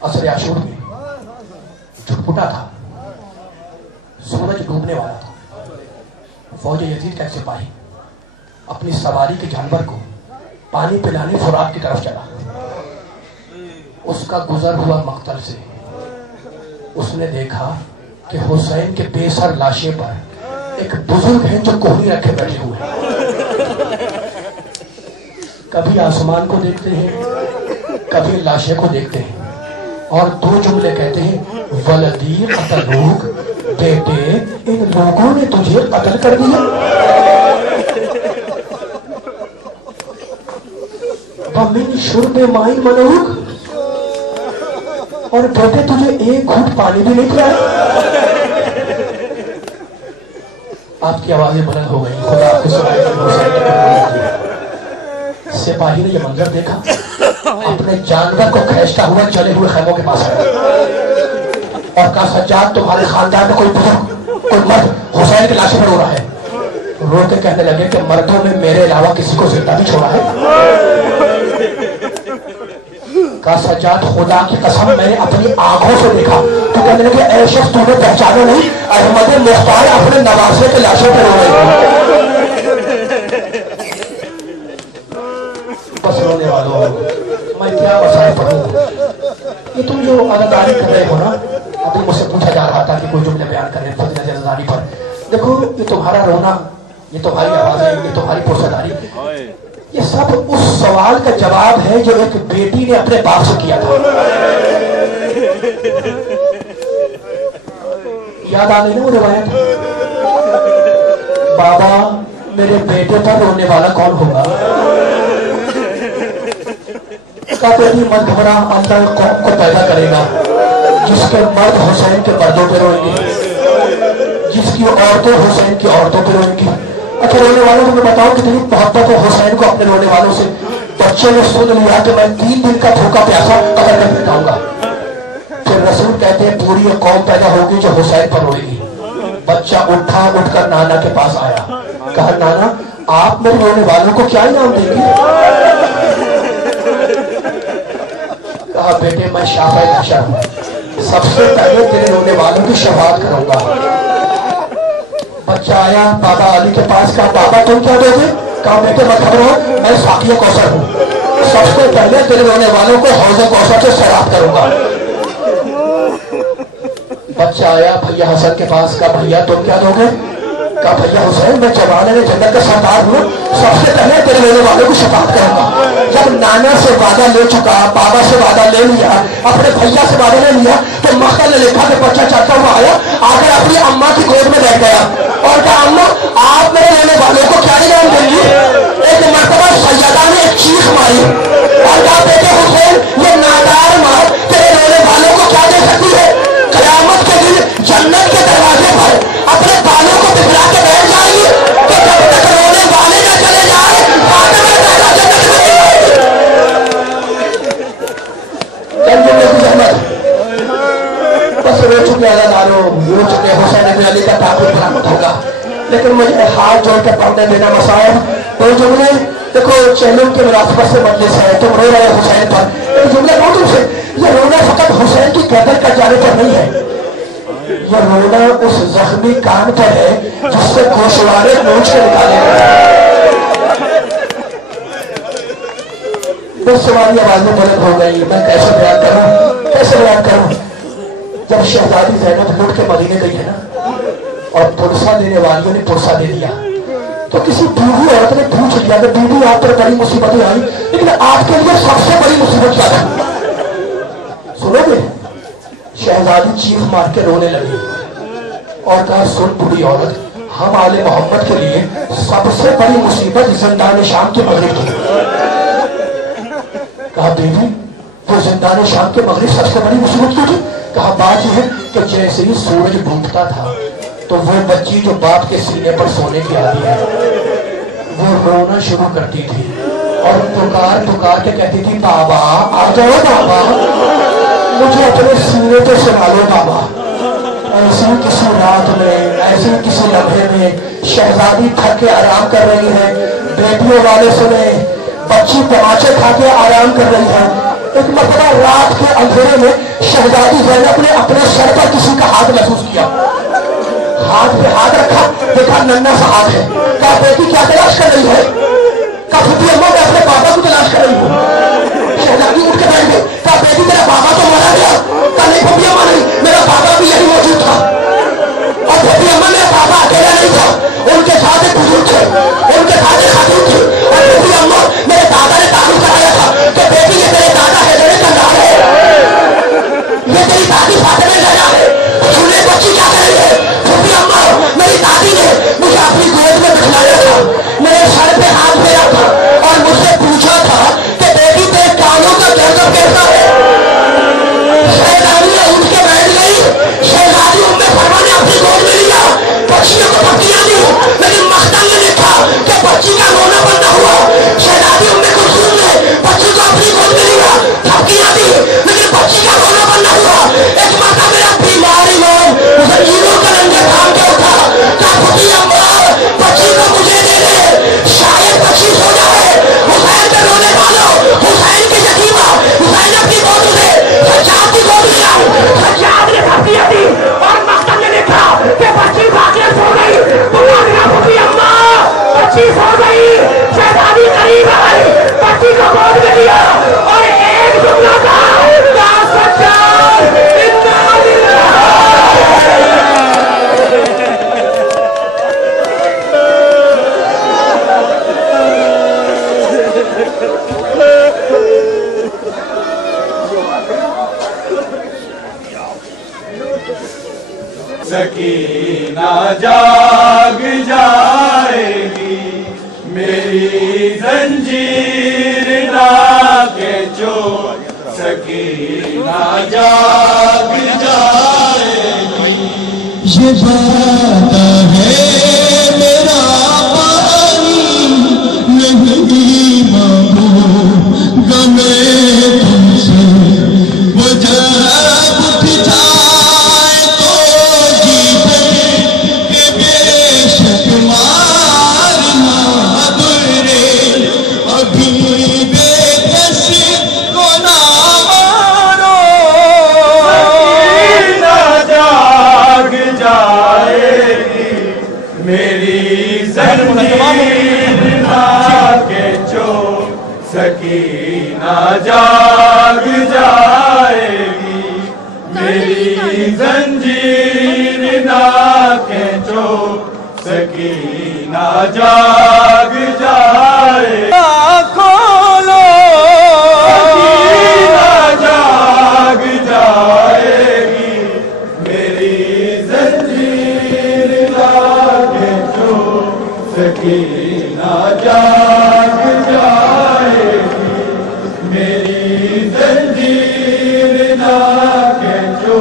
असर आशूर में झुटपुटा था, सूरज डूबने वाला था। फौज यजीद का सिपाही अपनी सवारी के जानवर को पानी पिलाने फुरात की तरफ चला। उसका गुजर हुआ मक्तल से उसने देखा कि हुसैन के बेसर लाशे पर एक बुजुर्ग हैं जो कोहनी रखे बैठे हुए हैं। कभी आसमान को देखते हैं, कभी लाशे को देखते हैं, और दो जुमले कहते हैं, वलदी कतलूक, बेटे इन लोगों ने तुझे कत्ल कर दिया। वमिन शुर्बे माई मनूक, और बेटे तुझे एक घूंट पानी भी नहीं पिलाया। आपकी आवाजें बुलंद हो गई। खुदा आपके सिपाही ने यह मंजर देखा, अपने जानवर को खींचता हुआ चले हुए खैमों के पास आया और कहा, सज्जाद तुम्हारे खानदान में कोई बुजुर्ग, कोई मर्द हुसैन की लाश पर रो रहा है। रो के कहने लगे कि मर्दों में मेरे अलावा किसी को जिंदा भी छोड़ा है? कहा, सज्जाद खुदा की कसम मैंने अपनी आंखों से देखा। तो कहने लगे, ऐ शख्स तूने पहचाना नहीं, अहमद मुख्तार अपने नवासे के लाशों पर रो रहे हैं। बस रोने वालों, मैं क्या मसाइल पढ़ूं? ये तुम जो अदादारी कर रहे हो ना, अभी मुझसे पूछा जा रहा था कि कोई जुमले बयान करें फजीलत अदादारी पर। देखो, ये तुम्हारा रोना, ये तुम्हारी आवाजें, ये तुम्हारी पुरसदारी, ये सब उस सवाल का जवाब है जो एक बेटी ने अपने बाप से किया था। याद आ गई ना वो रिवायत? बाबा मेरे बेटे पर रोने वाला कौन होगा? मत घबरा, अल्लाह कौम को पैदा करेगा जिसके मर्द हुसैन के मर्दों पे रोएंगे, जिसकी औरतें हुसैन की औरतों पे रोएंगी। अच्छा, रोने वालों को मैं बताऊं कितनी मोहब्बत है हुसैन को अपने रोने वालों से। बच्चे ने सुन लिया कि मैं 3 दिन का भूखा प्यासा कब्र में बिताऊंगा। फिर रसूल कहते हैं पूरी एक कौम पैदा होगी जो हुसैन पर रोएगी। बच्चा उठकर नाना के पास आया, कहा, नाना आप मेरे रोने वालों को क्या इनाम देंगे? कहा, बेटे मैं शाफ़े हशर हूं, सबसे पहले तेरे रोने वालों की शफाअत करूंगा। बच्चा आया बाबा अली के पास, कहा, बाबा तुम क्या दोगे? कहा, बेटे मत घबराओ, मैं साकिया कौसर हूं, सबसे पहले तेरे रोने वालों को हौज़े कौसर से सैराब करूंगा। बच्चा आया भैया हसन के पास, कहा, भैया तुम क्या दोगे? कहा, भैया हुसैन मैं जवान जन्नत का सरदार हूँ, सबसे पहले तेरे रोने वालों को शफाअत करूंगा। जब नाना से वादा ले चुका, बाबा से वादा ले लिया, अपने भैया से वादा ले लिया, तो मक्खन ने लिखा कि बच्चा चढ़ता हुआ आया, आकर अपनी अम्मा की गोद में बैठ गया और कहा, अम्मा आप मेरे रोने वालों को क्या इनाम देंगी? एक मर्तबा सैयदा ने एक चीख मारी और कहा, बेटे हुसैन ये नादार माँ तेरे रोने वालों को क्या दे सकती है? क़यामत के दिन जन्नत के दरवाजे पर अपने बालों को बिखरा के बैठ जाएगी तो जब तक रोने वाले न चले जाए फातिमा ज़हरा जन्नत में नहीं आएगी। बस रो चुके अदादारों, रो चुके हुसैन इब्न अली का ताक़ुब बरामद होगा। लेकिन मुझे हाथ जोड़ के पढ़ने देना मसाइब दो जुमले। देखो चैनल के मुनासिबत से मजलिस है, तुम रो रहे हुसैन पर, एक जुमला कहूं तुमसे, ये रोना फकत हुसैन की गर्दन कट जाने पर नहीं है, ये रोना उस जख्मी कान पर है जिससे गोशवारे नोच के निकाले। बस तुम्हारी आवाजें बुलंद हो गई, मैं कैसे बयान करूं, कैसे बयान करूं? जब शहजादी ज़ैनब लुट के मदीने गई है ना और पुरसा देने वालियों ने पुरसा दे दिया, तो किसी बीवी औरत ने पूछ लिया कि बीवी आप पर बड़ी मुसीबतें आई, लेकिन आपके लिए सबसे बड़ी मुसीबत क्या था? सुनोगे? शहजादी चीख मार के रोने लगी और कहा, सुन बूढ़ी औरत, हम आले मोहम्मद के लिए सबसे बड़ी मुसीबत जिंदान शाम के मगरिब थी। कहा, बीवी वो जिंदान शाम के मगरिब सबसे बड़ी मुसीबत क्यों थी? कहा, बात यह है कि जैसे ही सूरज डूबता था तो वो बच्ची जो बाप के सीने पर सोने की आदि है वो रोना शुरू करती थी और पुकार पुकार के कहती थी, बाबा आ जाओ, बाबा मुझे अपने सीने पे सुना लो बाबा। ऐसी किसी रात में, ऐसी किसी लम्हे में शहजादी थक के आराम कर रही है, बेटियों वाले सुने, बच्ची तमाचे खा के आराम कर रही है। एक मरतबा रात के अंधेरे में शहजादी ज़ैनब ने अपने सर पर किसी का हाथ महसूस किया, हाथ पे हाथ रखा, देखा नन्हा सा हाथ है। कहा बेटी क्या तलाश कर रही है? कहा फूफी अम्मा मैं अपने पापा को तलाश कर रही हूँ। शहजादी उठ के बैठ गई। कहा बेटी तेरा पापा तो मरा गया। कहा नहीं फूफी अम्मा नहीं, मेरा पापा भी यही मौजूद था। और फूफी अम्मा मेरा पापा अकेला नहीं था, उनके साथ एक बुजुर्ग थे, उनके साथ एक खातून थी। और फूफी अम्मा मेरे दादा ने तारुफ कराया था कि बेटी ये तेरे दादा है, बड़े कंगाल है, ये तेरी दादी फातिमा ज़हरा है। सुने बच्ची क्या कर रही है? फूफी अम्मा मेरी दादी ने मुझे अपनी गोद में बिठाया था, मेरे सर पे हाथ फेरा था और मुझसे पूछा था कि बेटी तेरे कानों का दर्द कैसा है। शहजादी ने उठ के बैठ गई। शहजादी उम्मे फरमा ने अपनी गोद में लिया, बच्चियों को पत्तियां दी, लेकिन मख्तम ने देखा कि बच्ची का रोना बंद न हुआ। शहजादी उम्मे कुलसूम ने बच्ची को अपनी गोद में लिया, थपकियां दी, लेकिन बच्ची का रोना बंद न हुआ। एक माता मेरा बीमार इमाम जंजीरों का रंगे थाम के उठा, कहा फूफी अम्मा बच्ची को मुझे दे दे, शायद बच्ची सो जाए। हुसैन के रोने वालों, हुसैन की यतीमा ज़ैनब की गोद में सज्जाद की गोद में आओ। सज्जाद ने थपकियां दी और मख्तम ने देखा कि बच्ची भागे सो गई। तुम्हारी फूफी अम्मा बच्ची सो गई। शहजादी करीब आई, बच्ची को गोद में लिया और एक जुमला कहा, या सज्जाद इन्ना लिल्लाह। सकीना जाग जाएगी, मेरी जंजीर ना के जो सकीना जाग जाएगी। ये जाता है मेरा पानी, नहीं मांगूंगा मैं तुमसे, वो जब उठ जाए तो जीवन के बेशक मारना दुर्रे, अभी बेकस को ना मारो। सकीना जाग जाएगी, मेरी जंजीर ना के जो सकीना जाग जाएगी, मेरी जंजीर ना के जो सकीना जाग जाएगी। खोलो सकीना जाग जाएगी, मेरी जंजीर ना के जो सकीना जाग जाएगी, मेरी जंजीर ना के जो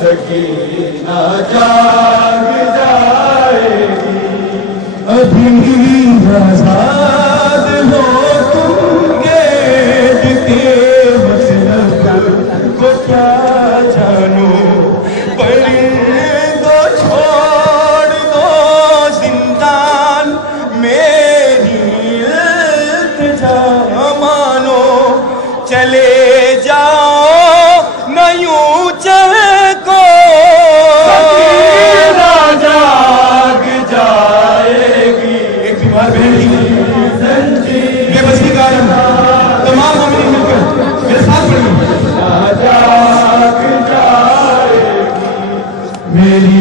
सकीना जाग जाएगी। अभी आजाद हो तुम गेट के मसलक को क्या जानो, परिंदो छोड़ दो जिंदान, मेरी इल्तिजा मानो, चले जाओ न यूं चहको। सकीना जाग जाएगी, एक बीमार बहन जंजीर ये बस की कारण तमाम हमने मिलकर मेरे साथ पढ़ी। जाग जाएगी, मेरी